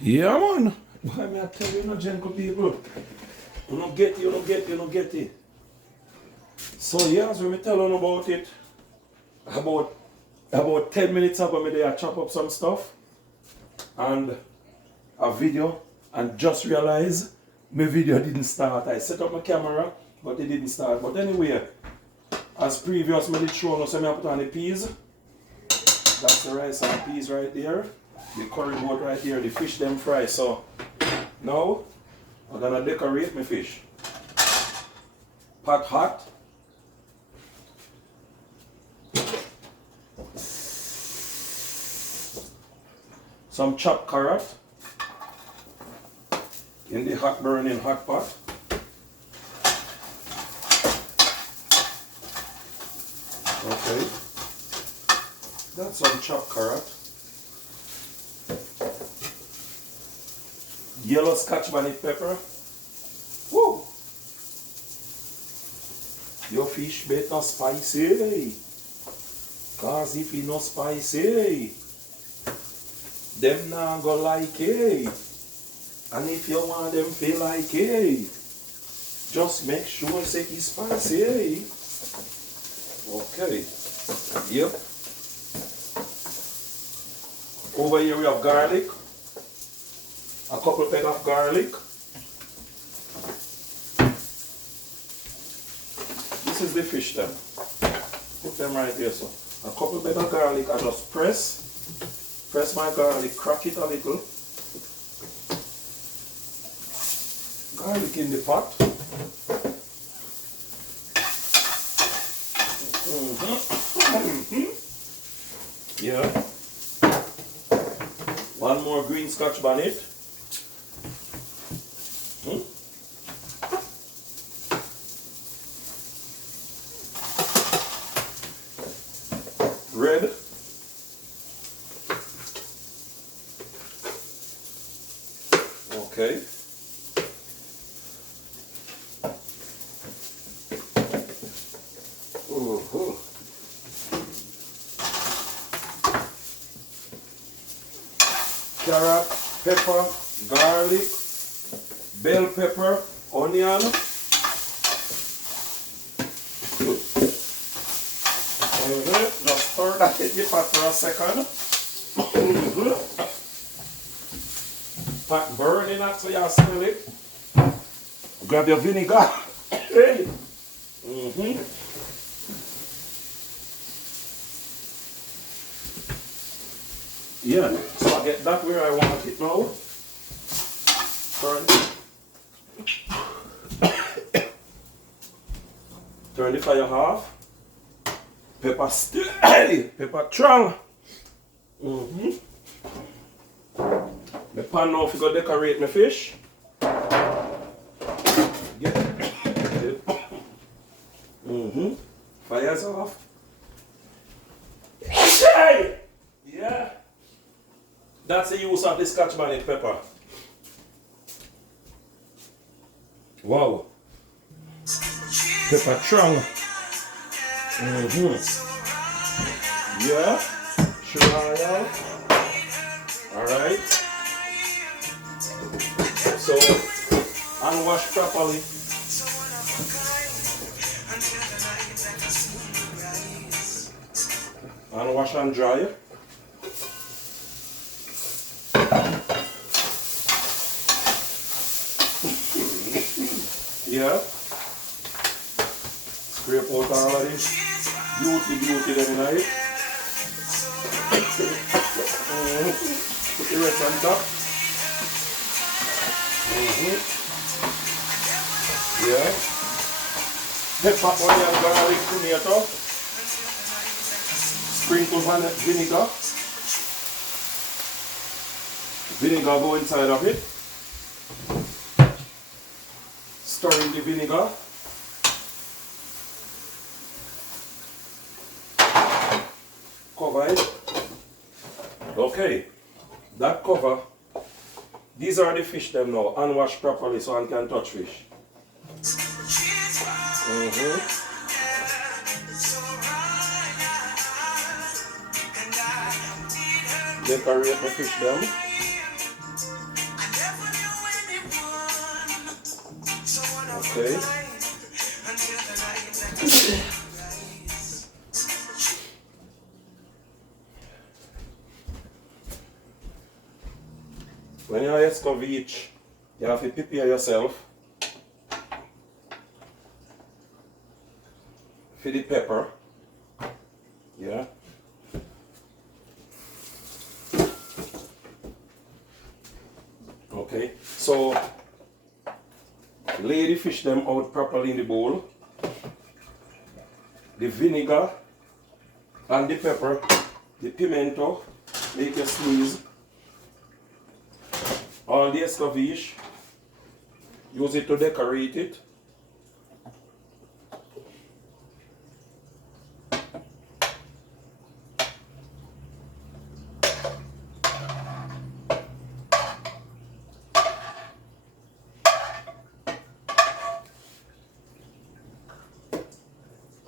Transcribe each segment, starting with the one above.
Yeah, man. Why me I tell you, no gentle people. You don't get it, you don't get it, you don't get it. So yeah, as we tell you about it, about 10 minutes ago, me there I chop up some stuff and a video and just realized my video didn't start. I set up my camera, but it didn't start. But anyway, as previous, me did show you, so me I put on the peas. That's the rice and the peas right there. The curry goat right here, the fish them fry. So now I'm gonna decorate my fish. Pot hot. Some chopped carrot in the hot burning hot pot. Okay. That's some chopped carrot. Yellow scotch bonnet pepper. Woo! Your fish better spicy. Cause if it not spicy, them not go like it. And if you want them feel like it, just make sure say it's spicy. Okay. Yep. Over here we have garlic. A couple pegs of garlic. This is the fish then. Put them right here, so. A couple pegs of garlic, I just press my garlic, crack it a little. Garlic in the pot. Yeah. One more green scotch bonnet. Red. Okay. Carrot, pepper, garlic, bell pepper, onion. Just stir that in the pot for a second. Pot burning that so you smell it. Grab your vinegar. Hey. Yeah, so I get that where I want it now. Turn the fire off. Pepper still, pepper strong. The pan now if you go decorate my fish. Get it. Fire's off. Yeah. That's the use of the scotch bonnet pepper. Wow. Pepper strong. Yeah. Sugar. Alright. So, unwash properly. Unwash and dry. Yeah. Scrape out all of this beauty them in it. Put the rest on top. Yeah. Pepper, onion, garlic, tomato. Sprinkle vinegar. Vinegar go inside of it. Stir in the vinegar. Cover it. Okay, that cover. These are the fish them now, unwashed properly so one can touch fish. Decorate the fish them. Okay. When you escovitch, you have to prepare yourself for the pepper. Yeah. Okay. So lay the fish them out properly in the bowl. The vinegar and the pepper, the pimento, make you squeeze. All the escovitch, use it to decorate it.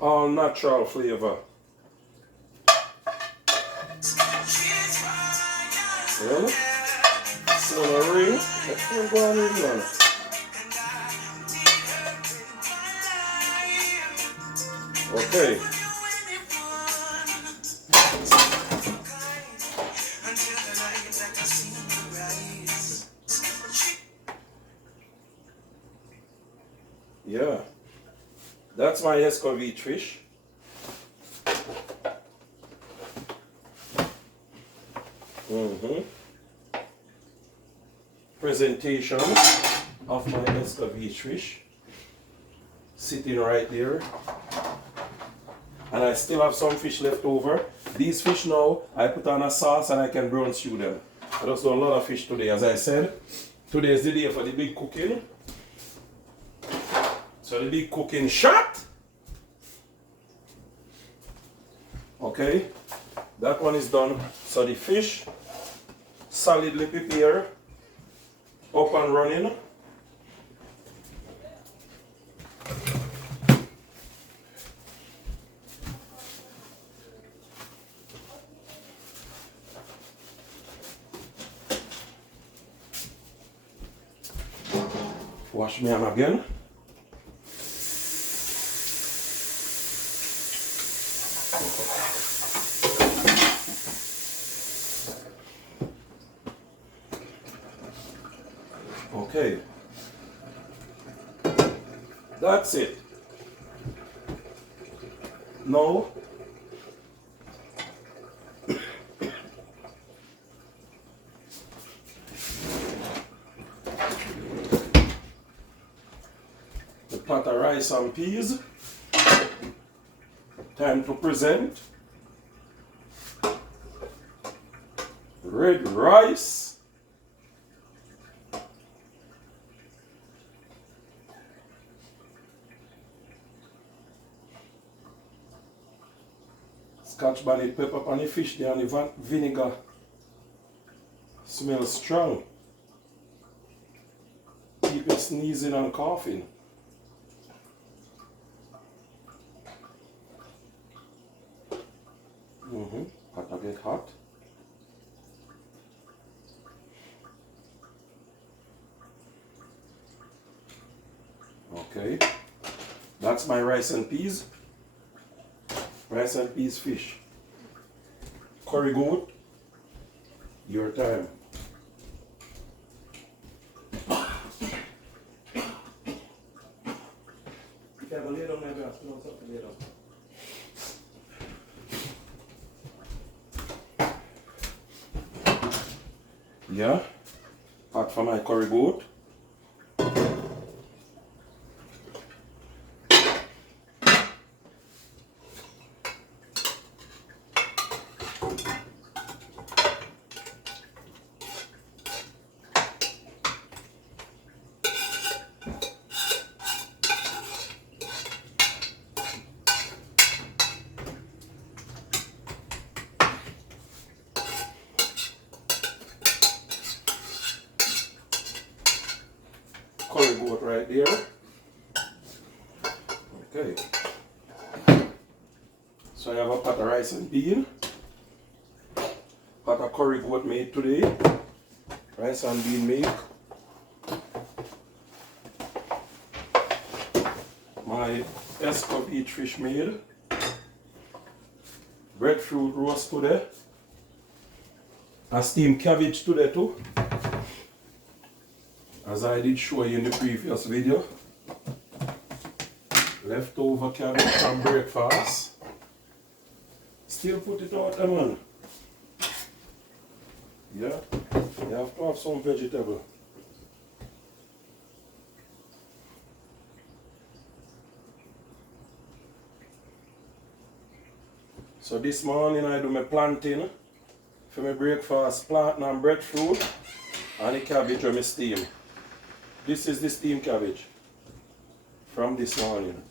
All natural flavor. Really? You want a ring? Let's go on ring on. Okay. Yeah. That's my escovitch fish. Presentation of my escovitch fish. Sitting right there. And I still have some fish left over. These fish now, I put on a sauce and I can brown stew them. I just do a lot of fish today, as I said. Today is the day for the big cooking. So the big cooking shot. Okay, that one is done. So the fish, solidly prepared, up and running. Wash me hand again. Okay, that's it. Now, the pot of rice and peas. Time to present. Red rice. Scotch bonnet pepper on the fish there and the vinegar. Smells strong. Keep it sneezing and coughing. Pot get hot. Okay. That's my rice and peas. Rice and peas fish. Curry goat. Your time. Yeah, pot for my curry goat. Curry goat right there. Okay. So I have a pot of rice and bean. Pot of curry goat made today. Rice and bean milk. escovitch fish meal. Breadfruit roast today. A steamed cabbage today too. As I did show you in the previous video. Leftover cabbage from breakfast. Still put it out there, man. Yeah, you have to have some vegetable. So this morning I do my planting for my breakfast, plantain and breadfruit, and the cabbage when I steam. This is the steamed cabbage from this morning.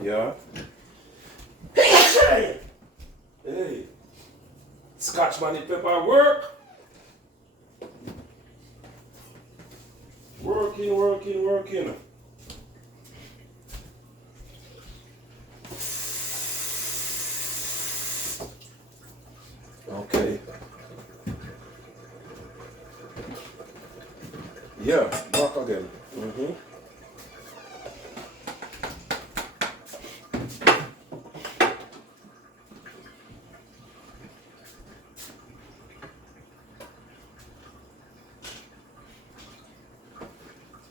Yeah. Hey, Scotch money pepper work. Working. Okay. Yeah, back again.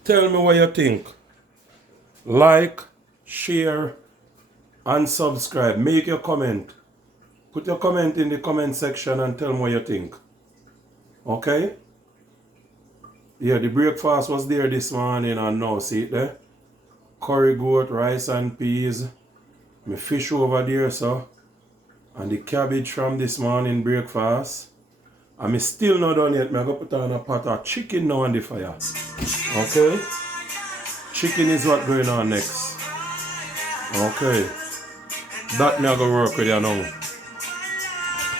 Tell me what you think. Like, share, and subscribe. Make your comment. Put your comment in the comment section and tell me what you think. Okay? Yeah, the breakfast was there this morning and now see it there. Curry goat, rice and peas. My fish over there, so. And the cabbage from this morning breakfast. And me still not done yet. I'm going to put on a pot of chicken now on the fire. Okay? Chicken is what going on next. Okay. That me I go work with you now.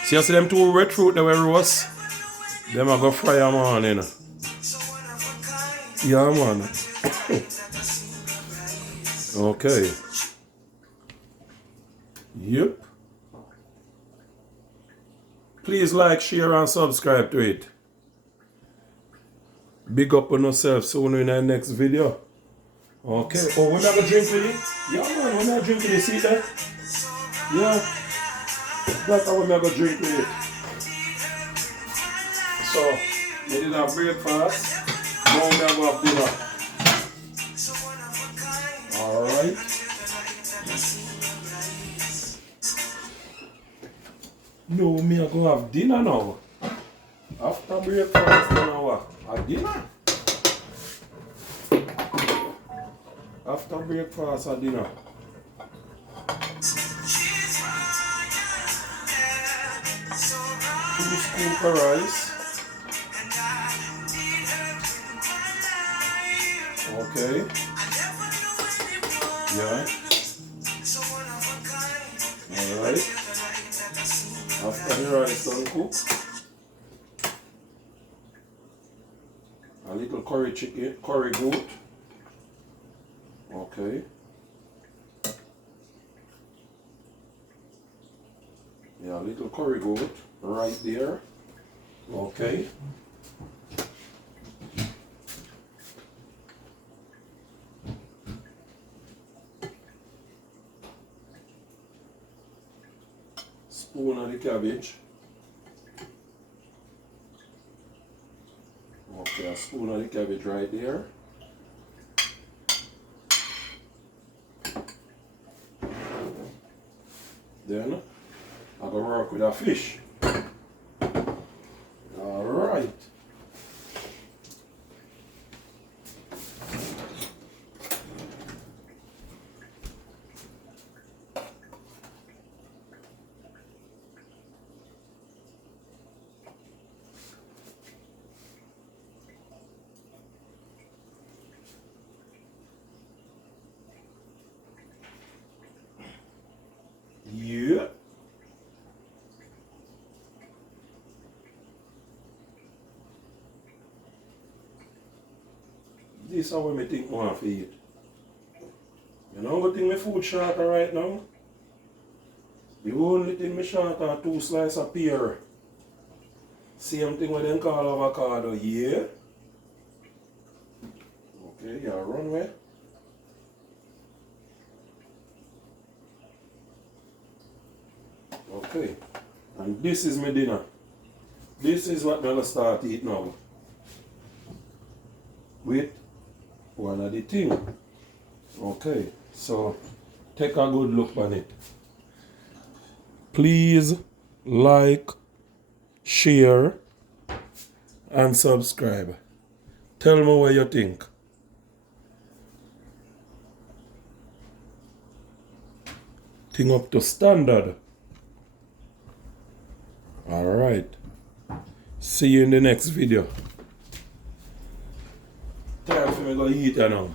See, you see them two red fruit that we roast? Them I go fry them on, you know. Yeah, man. Okay. Yep. Please like, share, and subscribe to it. Big up on yourself soon in the next video. Okay. Oh, when I go drink with it? Yeah, man. When I drink with it, see that? Yeah. That's how I go drink with it. So, we did have breakfast. Now we go have dinner. Alright. No, me I go have dinner now. After breakfast, then what? Have dinner? After breakfast, have dinner. 2 scoops of rice. Okay. Yeah. Alright. After the rice done cook, a little curry chicken, curry goat. Okay. Yeah, a little curry goat right there. Okay. Spoon of the cabbage. Okay, a spoon of the cabbage right there. Then I'm going to work with a fish. Alright. Yeah. This is how I think I want to eat. You know what thing my food shorter right now? The only thing me short are 2 slices of pear. Same thing what them call avocado, yeah? Okay, yeah, run away. Okay. And this is my dinner. This is what I'm going to start eating now. With one of the things. Okay. So take a good look on it. Please like, share, and subscribe. Tell me what you think. Thing up to standard. Alright. See you in the next video. Time for me to go eat now.